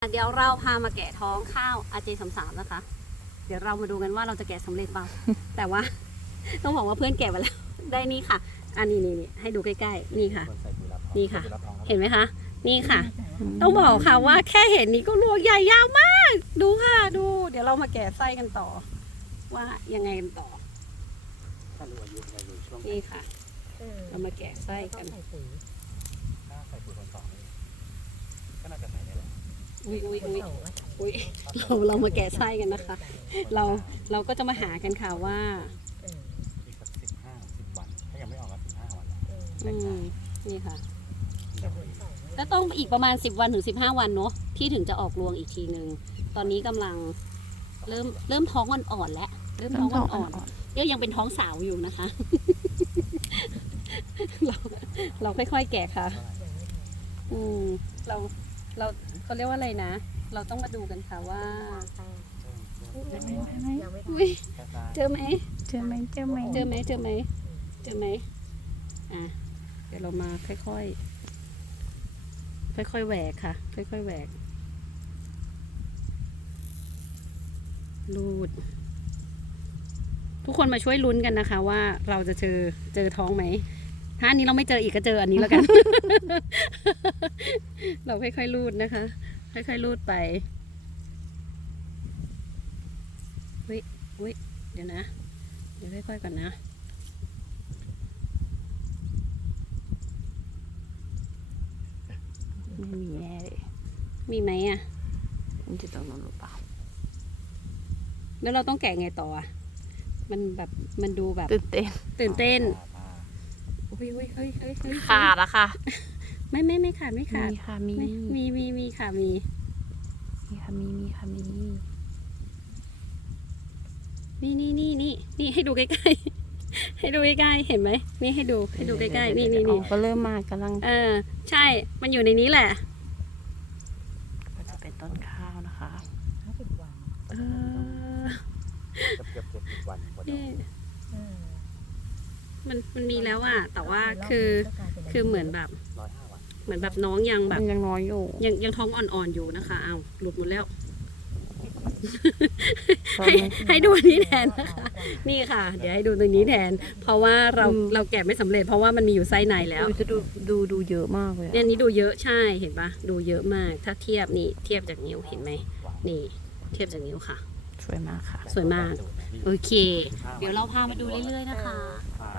เดี๋ยวเราพามาแกะท้องข้าวอาเจสามสามนะคะ เดี๋ยวเรามาดูกันว่าเราจะแกะสำเร็จเปล่า แต่ว่า ต้องบอกว่าเพื่อนแกะมาแล้ว ได้นี่ค่ะ อันนี้นี่นี่ให้ดูใกล้ๆ นี่ค่ะคนใส่ปุ๋ยรับรองนี่ค่ะปุ๋ยรับรองรับเห็นไหมคะ นี่ค่ะ ต้องบอกค่ะว่าแค่เห็นนี้ก็รวงใหญ่ยาวมาก ดูค่ะ ดู เดี๋ยวเรามาแกะไส้กันต่อ ว่ายังไงกันต่อถ้ารู้อายุในอยู่ช่วงนี่ค่ะ เรามาแกะไส้กัน ถ้าใส่ปุ๋ยคนสองนี่ก็น่าจะใส่ได้แหละ อุ้ยอุ้ยอุ้ยอุ้ยเราเรามาแกะไส้กันนะคะ เราเราก็จะมาหากันค่ะว่าอีกสักสิบห้าสิบวัน ถ้ายังไม่ออกก็สิบห้าวันอืมนี่ค่ะเดี๋ยวอีกก็ต้องอีกประมาณ 10 วันถึง 15 วันเนาะที่ถึงจะออกรวงอีกทีหนึ่งตอนนี้กำลังเริ่มเริ่มท้องอ่อนๆแล้วเริ่มท้องอ่อนๆก็ยังเป็นท้องสาวอยู่นะคะ เราเราค่อยๆแกะค่ะ อืมเรา เราเขาเรียกว่าอะไรนะ เราต้องมาดูกันค่ะว่าอุ้ยเจอไหมเจอไหมเจอไหมเจอไหมเจอไหมเจอไหมอะเดี๋ยวเรามาค่อยๆ ค่อยๆแหวกค่ะ ค่อยๆแหวกรูด ทุกคนมาช่วยลุ้นกันนะคะ ว่าเราจะเจอเจอท้องไหมถ้าอันนี้เราไม่เจออีกก็เจออันนี้แล้วกัน เราค่อยๆรูดนะคะ ค่อยๆรูดไปวิวิเดี๋ยวนะ เดี๋ยวค่อยๆก่อนนะไม่มีแน่เลยมีไหมอะ มันจะต้องนอนหรือเปล่า แล้วเราต้องแกะไงต่ออะ มันแบบ มันดูแบบ ตื่นเต้น ตื่นเต้นมาอุ้ยอุ้ยเฮ้ยเฮ้ยเฮ้ย ขาดอะค่ะ ไม่ไม่ไม่ขาดไม่ขาดมีค่ะมีไม่มีมีมีค่ะมีมีค่ะมีมีค่ะมีนี่นี่นี่นี่นี่ให้ดูใกล้ๆให้ดูใกล้ๆเห็นไหมนี่ให้ดูให้ดูใกล้ๆนี่นี่อ๋นี่อก็เริ่มมากำลัง เออ ใช่ มันอยู่ในนี้แหละก็จะเป็นต้นข้าวนะคะเออเกือบเกือบเจ็ดสิบวันกว่าจะนี่มันมันมีแล้วอะ แต่ว่าคือคือเหมือนแบบ มือนแบบน้องยังแบมับนยังน้อยอยู่ยังยังท้องอ่อนๆอยู่นะคะเอาวหลุดหมดแล้วตอนให้นี้ให้ดูอันนี้แทนนะคะ นี่ค่ะ เดี๋ยวให้ดูตรงนี้แทน เพราะว่าเราอืมเราแกะไม่สำเร็จ เพราะว่ามันมีอยู่ไส้ในแล้วอุ๊ยจะดูดูดูเยอะมากเลยอะเนี่ยอันนี้ดูเยอะใช่เห็นปะดูเยอะมาก ถ้าเทียบนี่เทียบจากนิ้วเห็นไหมนี่ เทียบจากนิ้วค่ะ สวยมากค่ะ สวยมากดูนะนี่โอเค เดี๋ยวเราพามาดูเรื่อยๆนะคะอ่า